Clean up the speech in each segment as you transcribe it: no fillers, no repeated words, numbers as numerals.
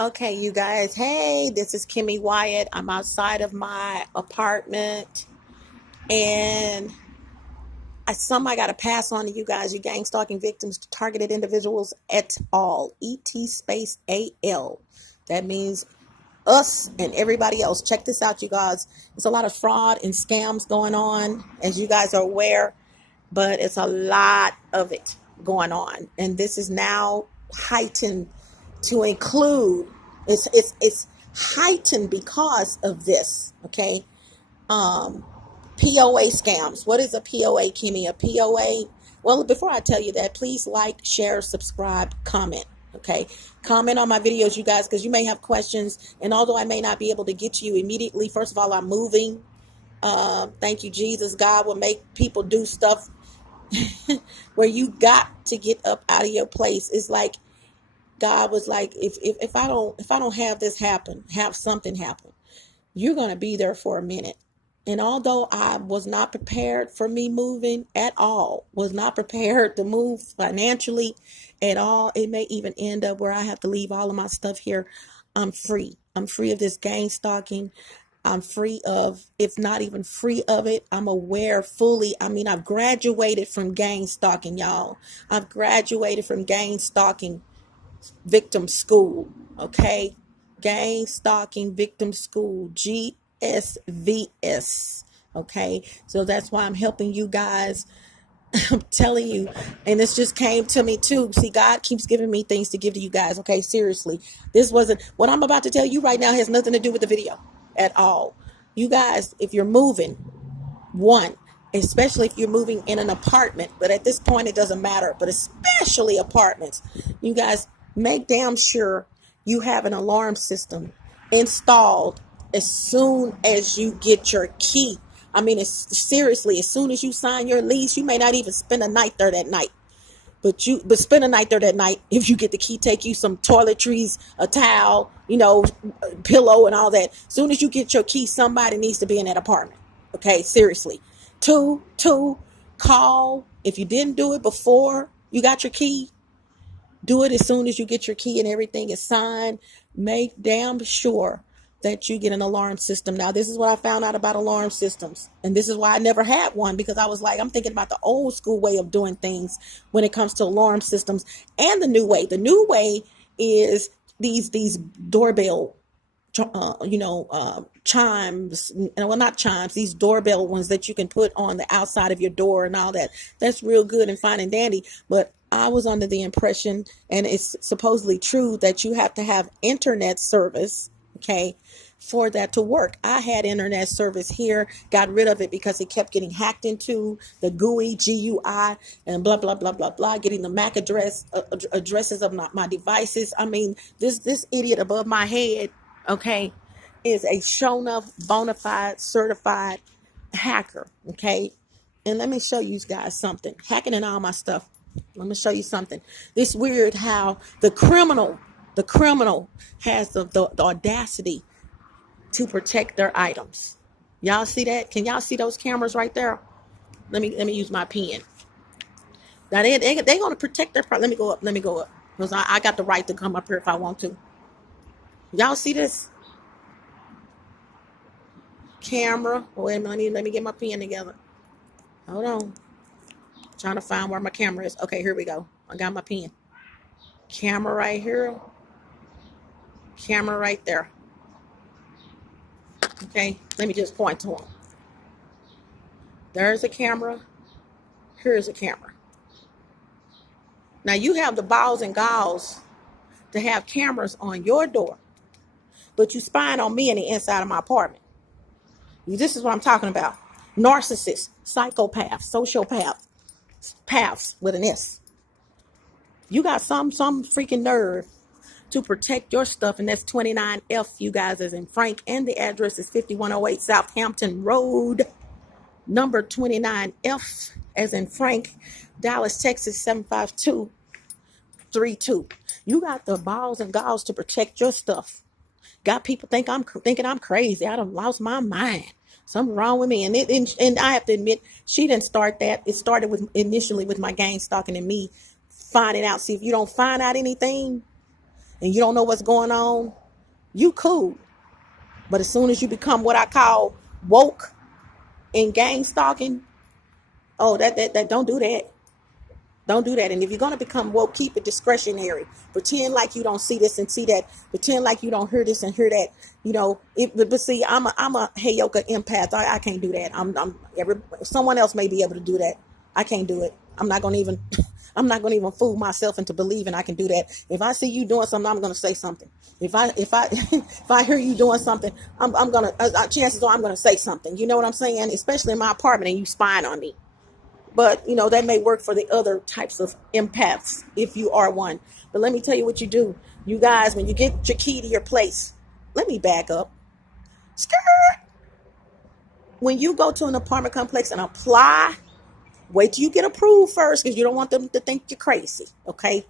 Okay, you guys. Hey, this is Kimmy Wyatt. I'm outside of my apartment, and I got to pass on to you guys. You gang stalking victims, targeted individuals et al. ET space AL. That means us and everybody else. Check this out, you guys. There's a lot of fraud and scams going on, as you guys are aware, but it's a lot of it going on, and this is now heightened to include. It's heightened because of this. Okay, POA scams. What is a POA, Kimmy? A POA? Well, before I tell you that, please like, share, subscribe, comment. Okay, comment on my videos, you guys, because you may have questions. And although I may not be able to get to you immediately, first of all, I'm moving. Thank you, Jesus. God will make people do stuff where you got to get up out of your place. It's like God was like, if I don't have this happen, have something happen, you're going to be there for a minute. And although I was not prepared for me moving at all, was not prepared to move financially at all, it may even end up where I have to leave all of my stuff here. I'm free. I'm free of this gang stalking. I'm free of, if not even free of it, I'm aware fully. I mean, I've graduated from gang stalking, y'all. I've graduated from gang stalking victim school. Okay, gang stalking victim school, GSVS. Okay, so that's why I'm helping you guys. I'm telling you, and this just came to me too. See, God keeps giving me things to give to you guys. Okay, seriously, this wasn't what I'm about to tell you right now, has nothing to do with the video at all. You guys, if you're moving, one, especially if you're moving in an apartment, but at this point it doesn't matter, but especially apartments, you guys, make damn sure you have an alarm system installed as soon as you get your key. I mean, it's seriously, as soon as you sign your lease. You may not even spend a night there that night, but spend a night there that night. If you get the key, take you some toiletries, a towel, pillow and all that. As soon as you get your key, somebody needs to be in that apartment. Okay, seriously. Two, call. If you didn't do it before you got your key, do it as soon as you get your key and everything is signed. Make damn sure that you get an alarm system. Now, this is what I found out about alarm systems. And this is why I never had one, because I was like, I'm thinking about the old school way of doing things when it comes to alarm systems and the new way. The new way is these doorbell chimes, well, not chimes, these doorbell ones that you can put on the outside of your door and all that. That's real good and fine and dandy. But I was under the impression, and it's supposedly true, that you have to have internet service, okay, for that to work. I had internet service here, got rid of it because it kept getting hacked into, the GUI, and blah, blah, blah, blah, blah, getting the MAC addresses of my devices. I mean, this idiot above my head, okay, is a shown up, bona fide, certified hacker, okay? And let me show you guys something. Hacking in all my stuff. Let me show you something. It's weird how the criminal has the audacity to protect their items. Y'all see that? Can y'all see those cameras right there? Let me use my pen. Now they're going to protect their part. Let me go up. Because I got the right to come up here if I want to. Y'all see this? Camera. Wait a minute. Let me get my pen together. Hold on. Trying to find where my camera is. Okay, here we go. I got my pen. Camera right here. Camera right there. Okay, let me just point to them. There's a camera. Here's a camera. Now you have the balls and galls to have cameras on your door, but you spying on me in the inside of my apartment. This is what I'm talking about. Narcissists, psychopaths, sociopaths with an S. You got some freaking nerve to protect your stuff, and that's 29F, you guys, as in Frank, and the address is 5108 Southampton Road, number 29F, as in Frank, Dallas, Texas, 75232. You got the balls and galls to protect your stuff. Got people thinking I'm crazy. I done lost my mind. Something wrong with me. And I have to admit, she didn't start that. It started initially with my gang stalking and me finding out. See, if you don't find out anything, and you don't know what's going on, you cool. But as soon as you become what I call woke and gang stalking, oh, that don't do that. Don't do that. And if you're going to become woke, keep it discretionary. Pretend like you don't see this and see that. Pretend like you don't hear this and hear that. But see, I'm a Heyoka empath. I can't do that. Someone else may be able to do that. I can't do it. I'm not going to even I'm not going to even fool myself into believing I can do that. If I see you doing something, I'm going to say something. If I if I hear you doing something, I'm going to chances are I'm going to say something. You know what I'm saying? Especially in my apartment and you spying on me. But, that may work for the other types of empaths if you are one. But let me tell you what you do. You guys, when you get your key to your place, let me back up. Skirt. When you go to an apartment complex and apply, wait till you get approved first because you don't want them to think you're crazy. Okay?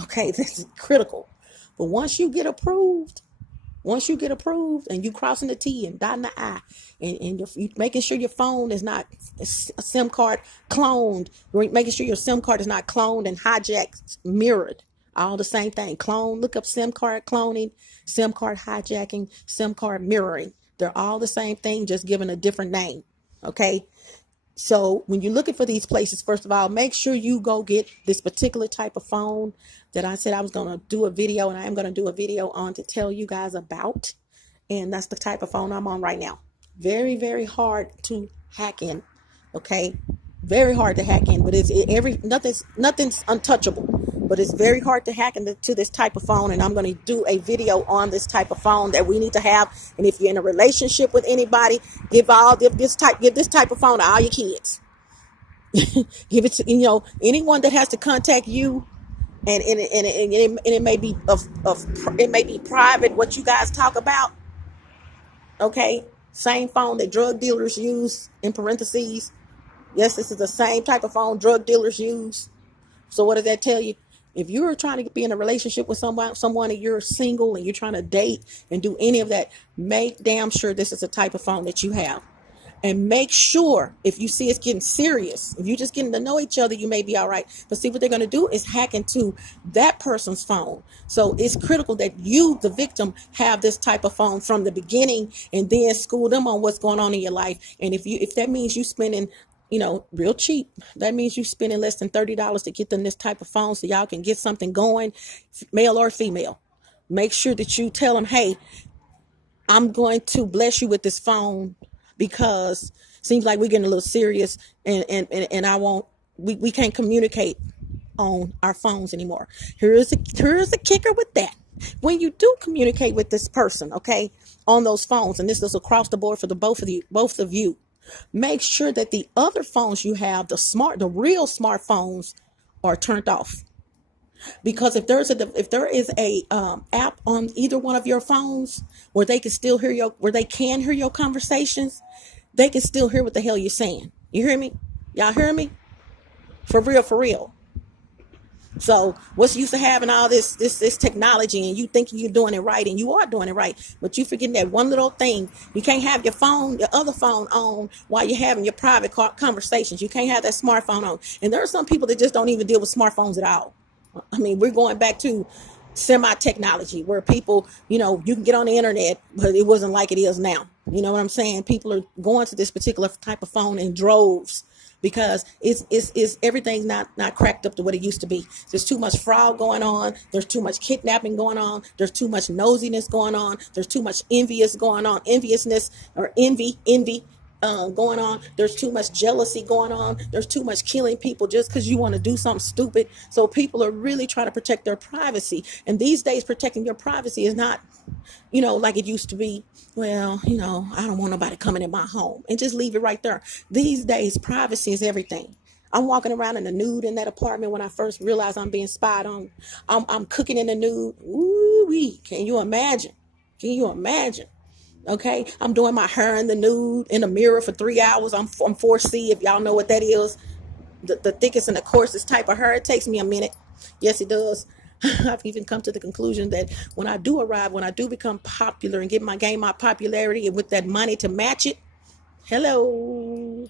Okay, this is critical. But once you get approved and you crossing the T and dotting the I, and you're making sure your phone is not a SIM card cloned, making sure your SIM card is not cloned and hijacked, mirrored, all the same thing. Clone, look up SIM card cloning, SIM card hijacking, SIM card mirroring. They're all the same thing, just given a different name. Okay. So when you're looking for these places, first of all, make sure you go get this particular type of phone that I said I was going to do a video, and I am going to do a video on to tell you guys about. And that's the type of phone I'm on right now. Very, very hard to hack in. Okay. Very hard to hack in, but nothing's untouchable, but it's very hard to hack into this type of phone. And I'm going to do a video on this type of phone that we need to have. And if you're in a relationship with anybody, give this type of phone to all your kids. Give it to, anyone that has to contact you. And it may be it may be private what you guys talk about. Okay. Same phone that drug dealers use, in parentheses. Yes, this is the same type of phone drug dealers use. So what does that tell you? If you're trying to be in a relationship with someone and you're single and you're trying to date and do any of that, make damn sure this is the type of phone that you have. And make sure if you see it's getting serious, if you're just getting to know each other, you may be all right. But see, what they're going to do is hack into that person's phone. So it's critical that you, the victim, have this type of phone from the beginning and then school them on what's going on in your life. And if that means you spending, real cheap, that means you spending less than $30 to get them this type of phone so y'all can get something going, male or female. Make sure that you tell them, hey, I'm going to bless you with this phone because it seems like we're getting a little serious and we can't communicate on our phones anymore. Here's a kicker with that. When you do communicate with this person, okay, on those phones, and this is across the board for both of you, make sure that the other phones you have, the real smartphones, are turned off. Because if there is a app on either one of your phones where they can still hear your conversations, they can still hear what the hell you're saying. You hear me? Y'all hear me? For real. So what's used to having all this technology and you thinking you're doing it right, and you are doing it right, but you forgetting that one little thing. You can't have your other phone on while you're having your private conversations. You can't have that smartphone on. And there are some people that just don't even deal with smartphones at all. I mean, we're going back to semi-technology where people, you can get on the internet, but it wasn't like it is now. You know what I'm saying? People are going to this particular type of phone in droves because it's everything's not cracked up to what it used to be. There's too much fraud going on. There's too much kidnapping going on. There's too much nosiness going on. There's too much enviousness or envy going on. There's too much jealousy going on. There's too much killing people just because you want to do something stupid. So people are really trying to protect their privacy. And these days, protecting your privacy is not, like it used to be. Well, I don't want nobody coming in my home, and just leave it right there. These days, privacy is everything. I'm walking around in the nude in that apartment when I first realized I'm being spied on. I'm cooking in the nude. Ooh-wee. Can you imagine? Okay, I'm doing my hair in the nude in the mirror for 3 hours. I'm 4C, if y'all know what that is. The thickest and the coarsest type of hair. It takes me a minute. Yes, it does. I've even come to the conclusion that when I do become popular and gain my popularity, and with that money to match it, hello,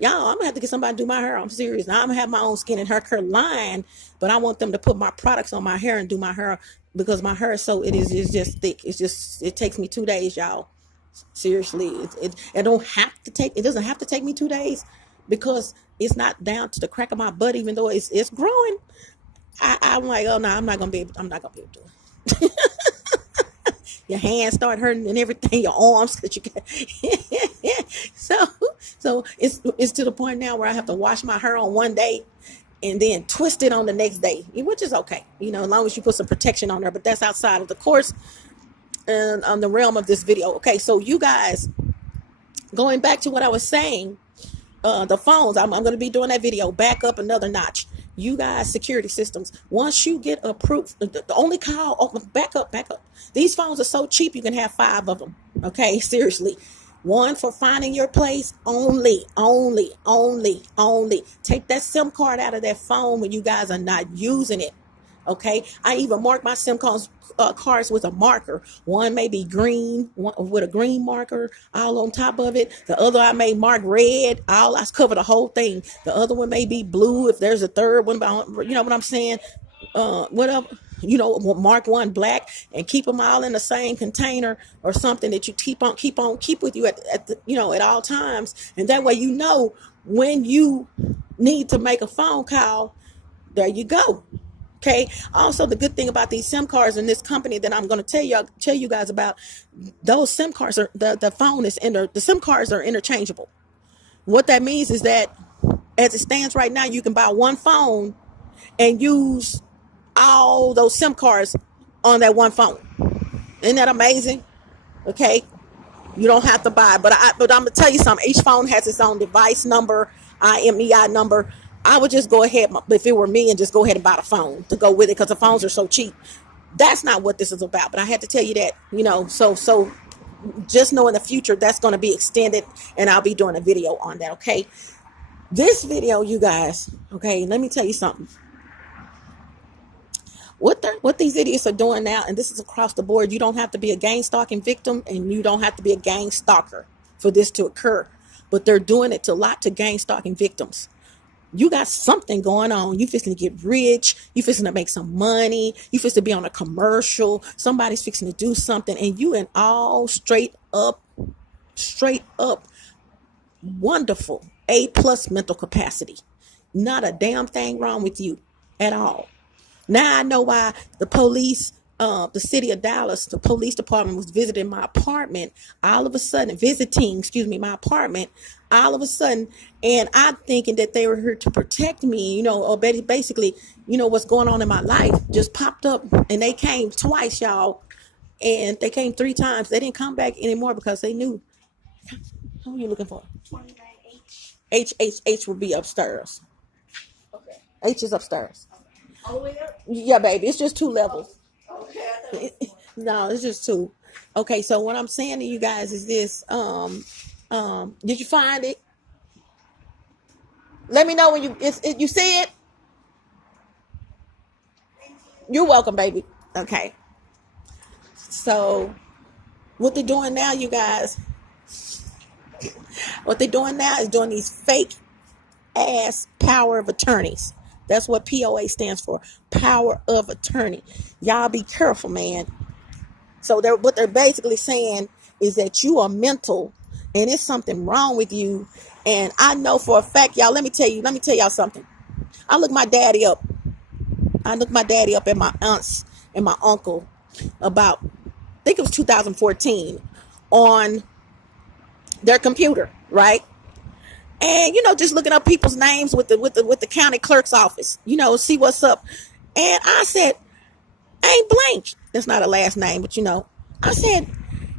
Y'all, I'm gonna have to get somebody to do my hair. I'm serious. Now I'm gonna have my own skin and hair care line, but I want them to put my products on my hair and do my hair because my hair is so it's just thick. It takes me 2 days, y'all. Seriously, it doesn't have to take me 2 days because it's not down to the crack of my butt, even though it's growing. I'm like, oh no, I'm not gonna be able to do it. Your hands start hurting and everything, your arms, that you can. so it's to the point now where I have to wash my hair on one day and then twist it on the next day, which is okay, as long as you put some protection on there. But that's outside of the course and on the realm of this video. Okay, so you guys, going back to what I was saying, the phones, I'm going to be doing that video, back up another notch. You guys, security systems, once you get approved, the only call, back up. These phones are so cheap, you can have 5 of them. Okay, seriously. One for finding your place only. Take that SIM card out of that phone when you guys are not using it. Okay, I even mark my SIM cards with a marker. One may be green, one with a green marker all on top of it. The other I may mark red. I cover the whole thing. The other one may be blue if there's a third one. You know what I'm saying? Whatever. Mark one black and keep them all in the same container or something that you keep with you at all times. And that way, when you need to make a phone call, there you go. Okay. Also, the good thing about these SIM cards in this company that I'm going to tell you guys about, those SIM cards are the SIM cards are interchangeable. What that means is that as it stands right now, you can buy one phone and use all those SIM cards on that one phone. Isn't that amazing? Okay. You don't have to buy, but I'm going to tell you something. Each phone has its own device number, IMEI number. I would just go ahead, if it were me, and just go ahead and buy the phone to go with it because the phones are so cheap. That's not what this is about, but I had to tell you that, so just know in the future that's going to be extended, and I'll be doing a video on that, okay? This video, you guys, okay, let me tell you something. What these idiots are doing now, and this is across the board, you don't have to be a gang stalking victim, and you don't have to be a gang stalker for this to occur, but they're doing it to gang stalking victims. You got something going on. You fixing to get rich. You fixing to make some money. You fixing to be on a commercial. Somebody's fixing to do something. And you in all straight up, wonderful A+ mental capacity. Not a damn thing wrong with you at all. Now I know why the police, the city of Dallas, the police department was visiting my apartment all of a sudden, my apartment all of a sudden. And I'm thinking that they were here to protect me, or basically, what's going on in my life just popped up. And they came twice, y'all. And they came 3 times. They didn't come back anymore because they knew. Who are you looking for? 29H. H will be upstairs. Okay. H is upstairs. All the way up? Yeah, baby. It's just 2 levels. Okay. No, it's just 2. Okay, so what I'm saying to you guys is this. Did you find it? Let me know when you see it. You're welcome, baby. Okay. So what they're doing now, you guys, is doing these fake ass power of attorneys. That's what POA stands for. Power of attorney. Y'all be careful, man. So what they're basically saying is that you are mental and it's something wrong with you. And I know for a fact, y'all, let me tell y'all something. I looked my daddy up and my aunts and my uncle about, I think it was 2014, on their computer, right? And, just looking up people's names with the county clerk's office, see what's up. And I said, ain't blank. That's not a last name, but I said,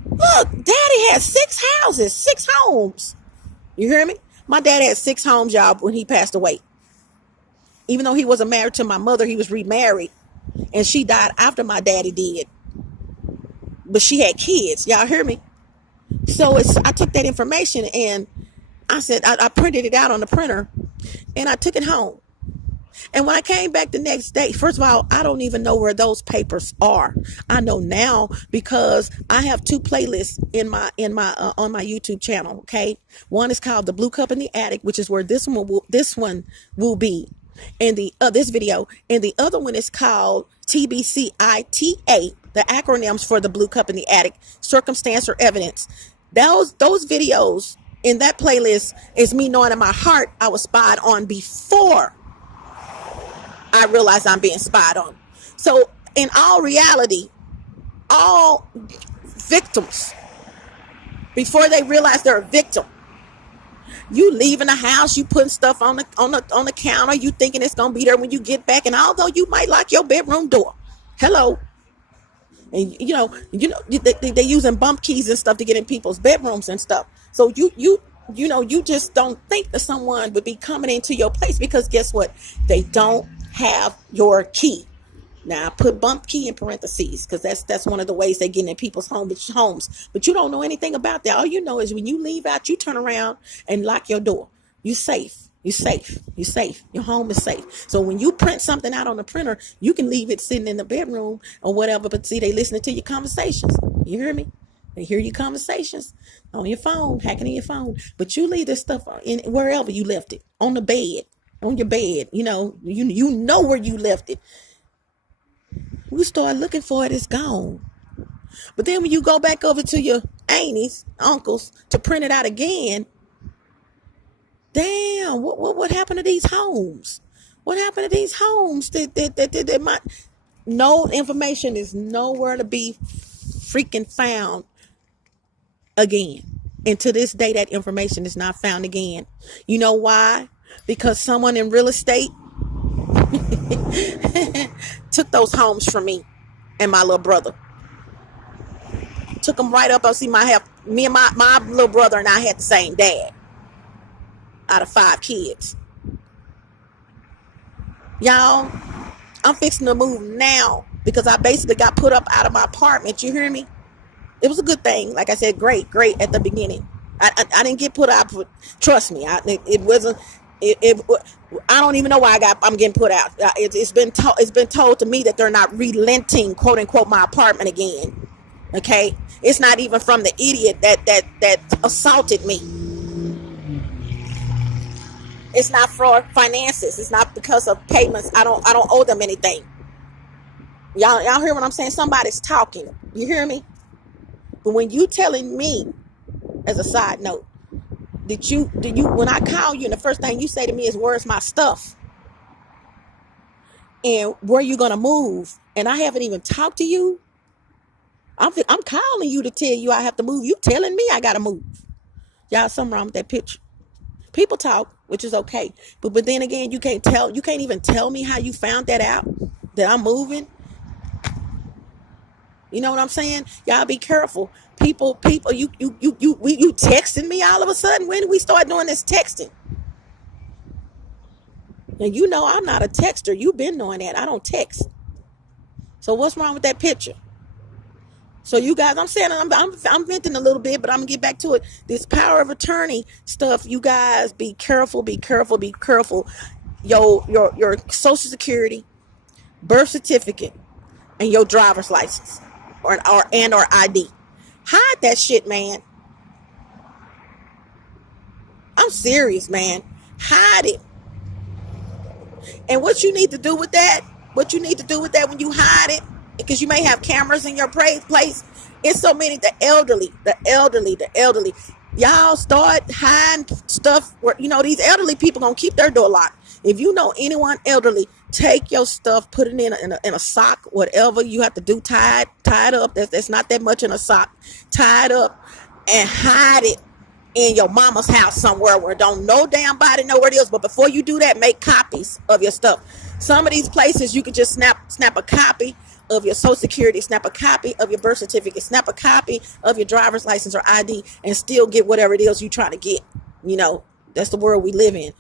look, Daddy had 6 houses, 6 homes. You hear me? My dad had 6 homes, y'all, when he passed away. Even though he wasn't married to my mother, he was remarried. And she died after my daddy did. But she had kids. Y'all hear me? So I took that information and I said, I printed it out on the printer and I took it home. And when I came back the next day, first of all, I don't even know where those papers are. I know now because I have two playlists on my YouTube channel. Okay, one is called "The Blue Cup in the Attic," which is where this one will be in the this video, and the other one is called TBCITA, the acronyms for the Blue Cup in the Attic, circumstance or evidence. Those videos in that playlist is me knowing in my heart I was spied on before I realized I'm being spied on. So in all reality, all victims, before they realize they're a victim, you leaving the house, you putting stuff on the counter, you thinking it's gonna be there when you get back, and although you might lock your bedroom door, hello, and they using bump keys and stuff to get in people's bedrooms and stuff. So you just don't think that someone would be coming into your place, because guess what? They don't have your key. Now I put bump key in parentheses because that's one of the ways they get in people's homes. But you don't know anything about that. All you know is when you leave out, you turn around and lock your door. You safe. You safe. You safe. Your home is safe. So when you print something out on the printer, you can leave it sitting in the bedroom or whatever. But see, they listening to your conversations. You hear me? They hear your conversations on your phone, hacking in your phone. But you leave this stuff in wherever you left it, on the bed, on your bed. You know where you left it. We start looking for it, it's gone. But then when you go back over to your aunties, uncles to print it out again, damn, what happened to these homes? What happened to these homes? No information is nowhere to be freaking found again. And to this day, that information is not found again. You know why? Because someone in real estate took those homes from me and my little brother. Took them right up. Me and my little brother and I had the same dad out of 5 kids. Y'all, I'm fixing to move now because I basically got put up out of my apartment. You hear me? It was a good thing. Like I said, great at the beginning. I didn't get put out. Trust me, it wasn't. I don't even know why I'm getting put out. It's been told to me that they're not relenting, quote unquote, my apartment again. Okay, it's not even from the idiot that assaulted me. It's not for finances. It's not because of payments. I don't owe them anything. Y'all hear what I'm saying? Somebody's talking. You hear me? But when you telling me, as a side note, did you when I call you and the first thing you say to me is, where's my stuff? And where you gonna move? And I haven't even talked to you. I'm calling you to tell you I have to move. You telling me I gotta move. Y'all, something wrong with that picture. People talk, which is okay. But then again, you can't even tell me how you found that out, that I'm moving. You know what I'm saying? Y'all be careful. People, you texting me all of a sudden. When did we start doing this texting? And you know I'm not a texter. You've been knowing that. I don't text. So what's wrong with that picture? So you guys, I'm saying I'm venting a little bit, but I'm gonna get back to it. This power of attorney stuff, you guys, be careful, be careful, be careful. Your Social Security, birth certificate, and your driver's license or ID. Hide that shit, man. I'm serious, man. Hide it. And what you need to do with that when you hide it, because you may have cameras in your place. It's so many, the elderly. Y'all start hiding stuff where, these elderly people gonna keep their door locked. If you know anyone elderly, take your stuff, put it in a sock, whatever you have to do, tie it up. That's not that much in a sock. Tie it up and hide it in your mama's house somewhere where don't no damn body know where it is. But before you do that, make copies of your stuff. Some of these places you could just snap a copy of your Social Security, snap a copy of your birth certificate, snap a copy of your driver's license or ID, and still get whatever it is you're trying to get. That's the world we live in.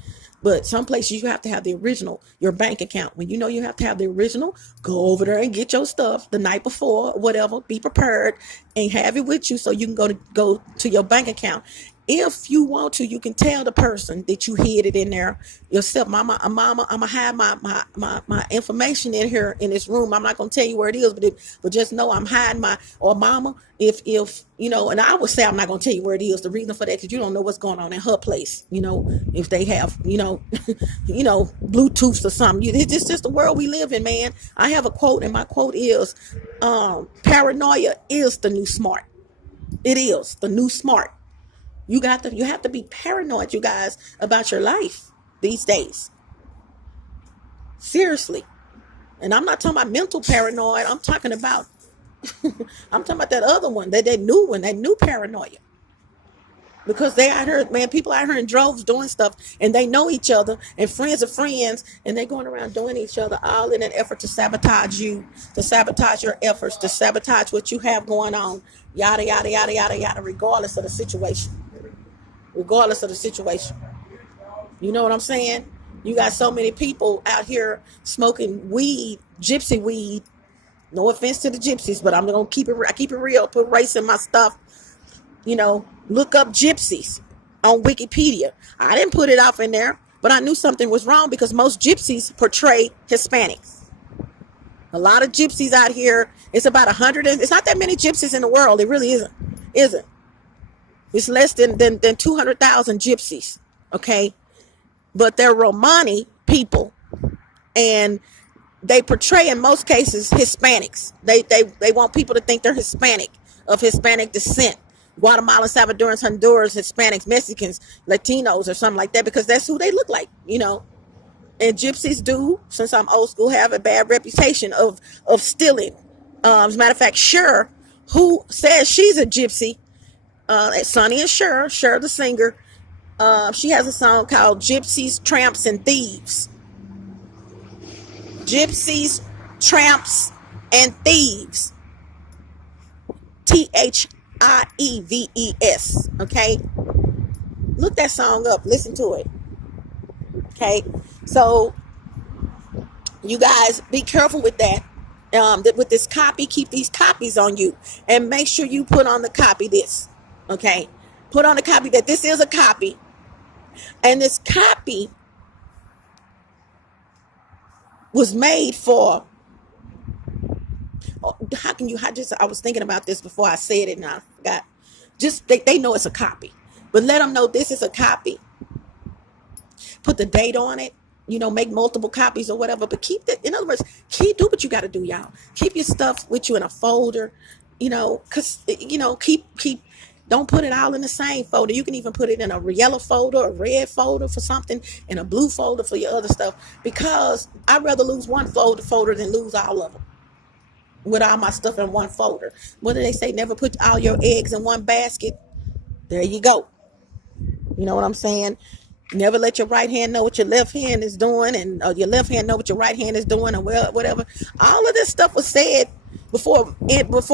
But some places you have to have the original, your bank account. When you have to have the original, go over there and get your stuff the night before, whatever. Be prepared and have it with you so you can go to your bank account. if you want to, you can tell the person that you hid it in there yourself. Mama, I'm gonna hide my information in here in this room. I'm not gonna tell you where it is, but just know I'm hiding or mama, if and I would say I'm not gonna tell you where it is. The reason for that, because you don't know what's going on in her place. If they have Bluetooths or something. It's just the world we live in, man. I have a quote, and my quote is, paranoia is the new smart. It is the new smart. You have to be paranoid, you guys, about your life these days. Seriously. And I'm not talking about mental paranoid. I'm talking about that other one, that new one, that new paranoia. Because they out here, man, people out here in droves doing stuff, and they know each other, and friends of friends, and they going around doing each other, all in an effort to sabotage you, to sabotage your efforts, to sabotage what you have going on, yada, yada, yada, yada, yada, regardless of the situation. Regardless of the situation. You know what I'm saying? You got so many people out here smoking weed, gypsy weed. No offense to the gypsies, but I'm going to keep it real, put race in my stuff. Look up gypsies on Wikipedia. I didn't put it off in there, but I knew something was wrong, because most gypsies portray Hispanics. A lot of gypsies out here. It's about 100. It's not that many gypsies in the world. It really isn't. It's less than 200,000 gypsies. Okay. But they're Romani people, and they portray in most cases Hispanics. They want people to think they're Hispanic, of Hispanic descent. Guatemala, Salvadorans, Honduras, Hispanics, Mexicans, Latinos, or something like that, because that's who they look like, And gypsies do, since I'm old school, have a bad reputation of stealing. As a matter of fact, Cher, who says she's a gypsy, Sonny and Cher the singer, she has a song called Gypsies, Tramps, and Thieves. Gypsies, Tramps, and Thieves. Thieves. Okay? Look that song up. Listen to it. Okay? So, you guys, be careful with that. With this copy, keep these copies on you. And make sure you put on the copy this. Okay? Put on the copy that this is a copy. And this copy was made for... I was thinking about this before I said it, and I forgot. Just, they know it's a copy. But let them know this is a copy. Put the date on it. Make multiple copies or whatever. But in other words, do what you got to do, y'all. Keep your stuff with you in a folder. Because, keep... Don't put it all in the same folder. You can even put it in a yellow folder, a red folder for something, and a blue folder for your other stuff. Because I'd rather lose one folder than lose all of them. With all my stuff in one folder. What do they say? Never put all your eggs in one basket. There you go. You know what I'm saying? Never let your right hand know what your left hand is doing, and your left hand know what your right hand is doing, or whatever. All of this stuff was said before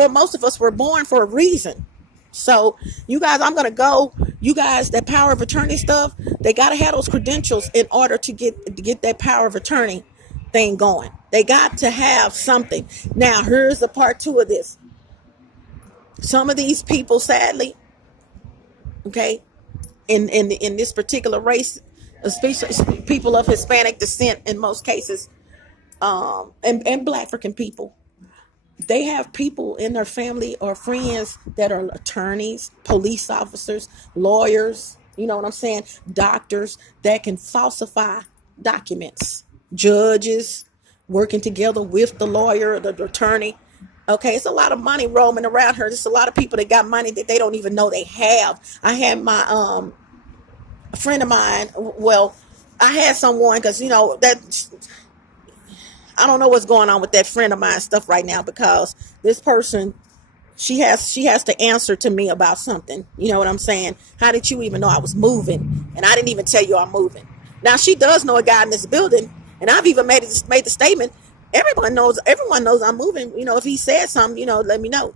most of us were born, for a reason. So, you guys, I'm going to go. You guys, that power of attorney stuff, they got to have those credentials in order to get that power of attorney thing going. They got to have something. Now, here's the part 2 of this. Some of these people, sadly, okay, in this particular race, especially people of Hispanic descent in most cases, and Black African people, they have people in their family or friends that are attorneys, police officers, lawyers, you know what I'm saying, doctors, that can falsify documents, judges working together with the lawyer, the attorney. Okay, it's a lot of money roaming around here. There's a lot of people that got money that they don't even know they have. I had my a friend of mine, well, I had someone, because that I don't know what's going on with that friend of mine stuff right now, because this person, she has to answer to me about something. You know what I'm saying? How did you even know I was moving? And I didn't even tell you I'm moving. Now, she does know a guy in this building, and I've even made the statement. Everyone knows I'm moving. If he said something, let me know.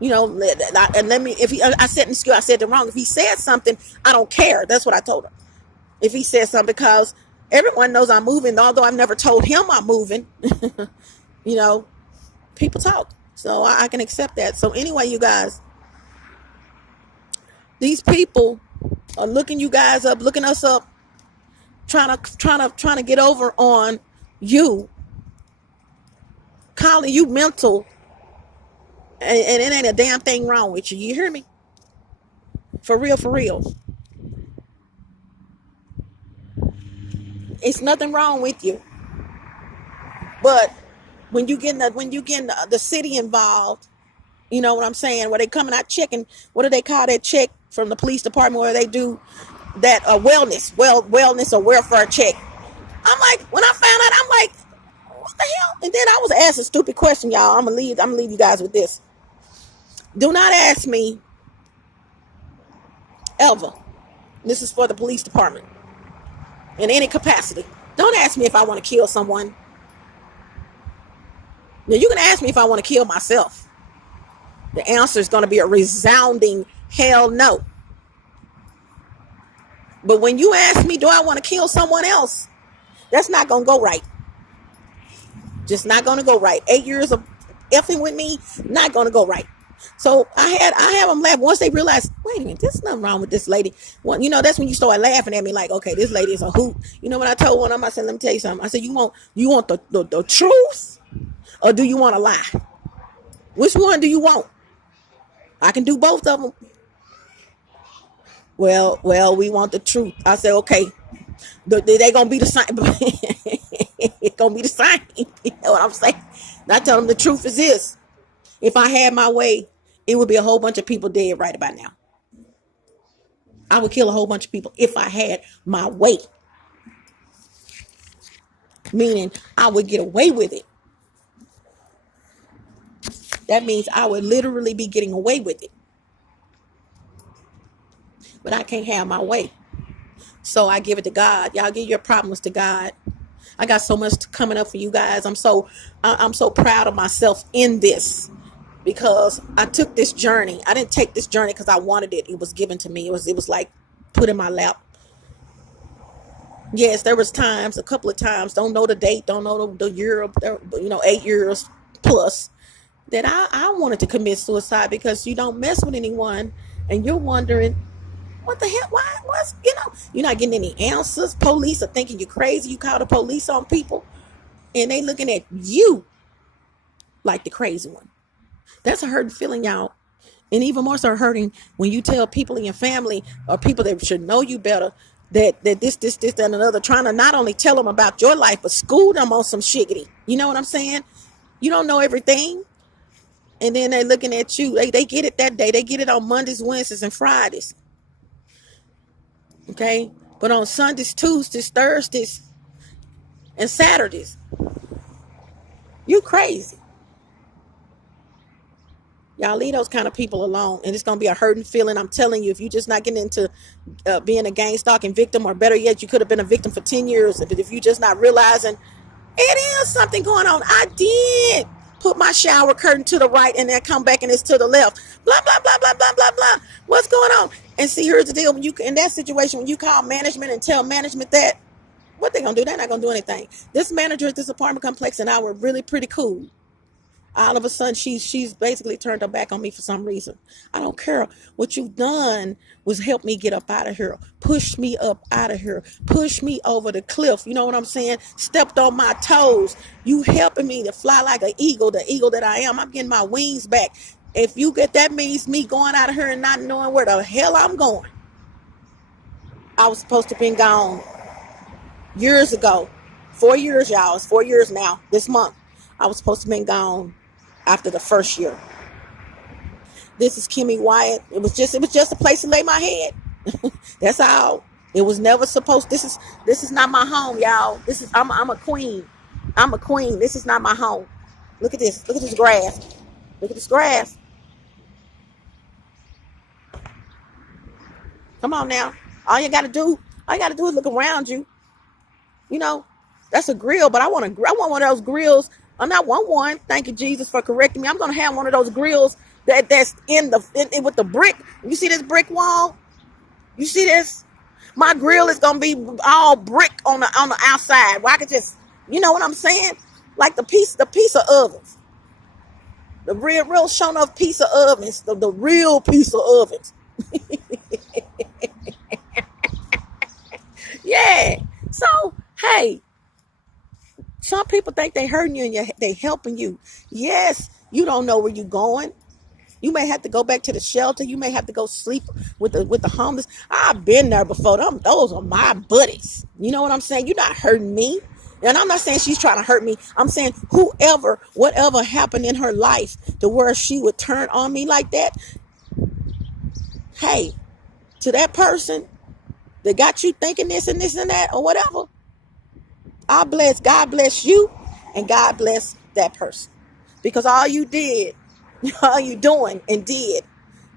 And let me, I said in school, I said it wrong. If he said something, I don't care. That's what I told her. If he said something, because everyone knows I'm moving, although I've never told him I'm moving. People talk. So I can accept that. So anyway, you guys, These people are looking you guys up, looking us up, trying to get over on you, calling you mental, and it ain't a damn thing wrong with you. You hear me? For real, for real. It's nothing wrong with you. But when you get the city involved, you know what I'm saying? Where they coming out checking, what do they call that check from the police department where they do that wellness or welfare check? I'm like, when I found out, I'm like, what the hell? And then I was asked a stupid question, y'all. I'm gonna leave you guys with this. Do not ask me ever. This is for the police department. In any capacity. Don't ask me if I want to kill someone. Now you can ask me if I want to kill myself. The answer is going to be a resounding hell no. But when you ask me, do I want to kill someone else? That's not going to go right. Just not going to go right. 8 years of effing with me, not going to go right. So I have them laugh. Once they realize, wait a minute, there's nothing wrong with this lady. Well, you know, that's when you start laughing at me like, okay, this lady is a hoot. You know what I told one of them? I said, let me tell you something. I said, you want the truth, or do you want a lie? Which one do you want? I can do both of them. Well, we want the truth. I said, okay, they gonna be the same. It's gonna be the same. You know what I'm saying? And I tell them the truth is this. If I had my way, it would be a whole bunch of people dead right about now. I would kill a whole bunch of people if I had my way. Meaning I would get away with it. That means I would literally be getting away with it. But I can't have my way. So I give it to God. Y'all give your problems to God. I got so much coming up for you guys. I'm so proud of myself in this. Because I took this journey. I didn't take this journey because I wanted it. It was given to me. It was like put in my lap. Yes, there was times, a couple of times, don't know the date, don't know the year, 8 years plus, that I wanted to commit suicide because you don't mess with anyone and you're wondering, what the hell? Why? You're not getting any answers. Police are thinking you're crazy. You call the police on people and they looking at you like the crazy one. That's a hurting feeling, y'all. And even more so hurting when you tell people in your family or people that should know you better that this, that, and another, trying to not only tell them about your life, but school them on some shiggity. You know what I'm saying? You don't know everything. And then they're looking at you. They get it that day. They get it on Mondays, Wednesdays, and Fridays. Okay? But on Sundays, Tuesdays, Thursdays, and Saturdays, you crazy. Y'all leave those kind of people alone. And it's going to be a hurting feeling. I'm telling you, if you're just not getting into being a gang stalking victim, or better yet, you could have been a victim for 10 years. But if you're just not realizing it is something going on. I did put my shower curtain to the right and then come back and it's to the left. Blah, blah, blah, blah, blah, blah, blah. What's going on? And see, here's the deal. When you, in that situation, when you call management and tell management that, what they going to do? They're not going to do anything. This manager at this apartment complex and I were really pretty cool. All of a sudden, she's basically turned her back on me for some reason. I don't care. What you've done was help me get up out of here. Push me up out of here. Push me over the cliff. You know what I'm saying? Stepped on my toes. You helping me to fly like an eagle, the eagle that I am. I'm getting my wings back. If you get, that means me going out of here and not knowing where the hell I'm going. I was supposed to have been gone years ago. 4 years, y'all. It's 4 years now. This month. I was supposed to have been gone after the first year. This is Kimmy Wyatt. It was just a place to lay my head. That's all. It was never supposed. This is not my home, y'all. I'm a queen. I'm a queen. This is not my home. Look at this. Look at this grass. Look at this grass. Come on now. All you gotta do is look around you. You know, that's a grill, but I want one of those grills. I not want one. Thank you, Jesus, for correcting me. I'm gonna have one of those grills that's in with the brick. You see this brick wall? You see this? My grill is gonna be all brick on the outside. Where I could just, you know what I'm saying? Like the piece of ovens. The real shown off piece of ovens. The real piece of ovens. Yeah. So, hey, some people think they hurting you and they helping you. Yes, you don't know where you're going. You may have to go back to the shelter. You may have to go sleep with the homeless. I've been there before. Those are my buddies. You know what I'm saying? You're not hurting me. And I'm not saying she's trying to hurt me. I'm saying whatever happened in her life to where she would turn on me like that. Hey, to that person that got you thinking this and this and that or whatever, God bless you, and God bless that person. Because all you did, all you doing and did,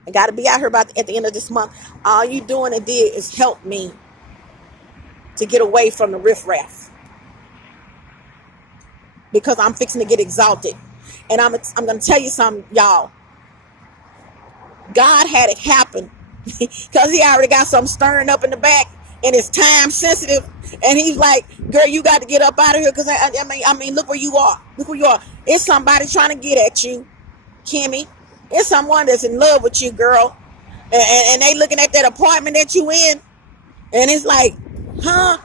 I got to be out here at the end of this month. All you doing and did is help me to get away from the riffraff. Because I'm fixing to get exalted. And I'm going to tell you something, y'all. God had it happen because he already got something stirring up in the back, and it's time sensitive. And he's like, girl, you got to get up out of here. Because I mean, look where you are. Look where you are. It's somebody trying to get at you, Kimmy. It's someone that's in love with you, girl. And they looking at that apartment that you in. And it's like, huh?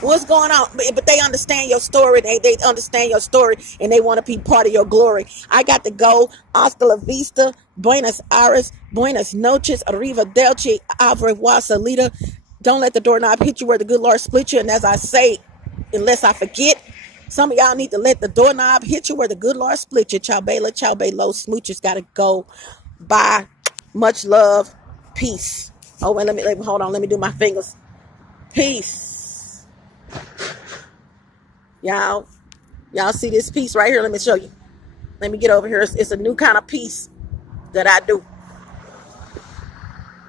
What's going on? But they understand your story. They understand your story, and they want to be part of your glory. I got to go. Hasta la vista. Buenos Aires. Buenas noches. Arrivederci. Au revoir, salida. Don't let the doorknob hit you where the good Lord split you. And as I say, unless I forget, some of y'all need to let the doorknob hit you where the good Lord split you. Ciao, Bella. Ciao, Bello. Smooches got to go. Bye. Much love. Peace. Oh, wait, let me hold on. Let me do my fingers. Peace. Y'all see this piece right here? Let me show you. Let me get over here. It's a new kind of piece that I do.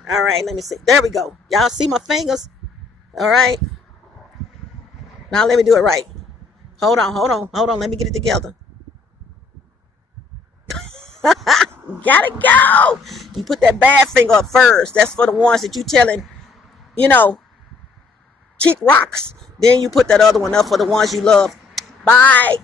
All right, let me see. There we go. Y'all see my fingers? All right. Now let me do it right. Hold on. Let me get it together. Gotta go. You put that bad finger up first. That's for the ones that you telling, chick rocks. Then you put that other one up for the ones you love. Bye.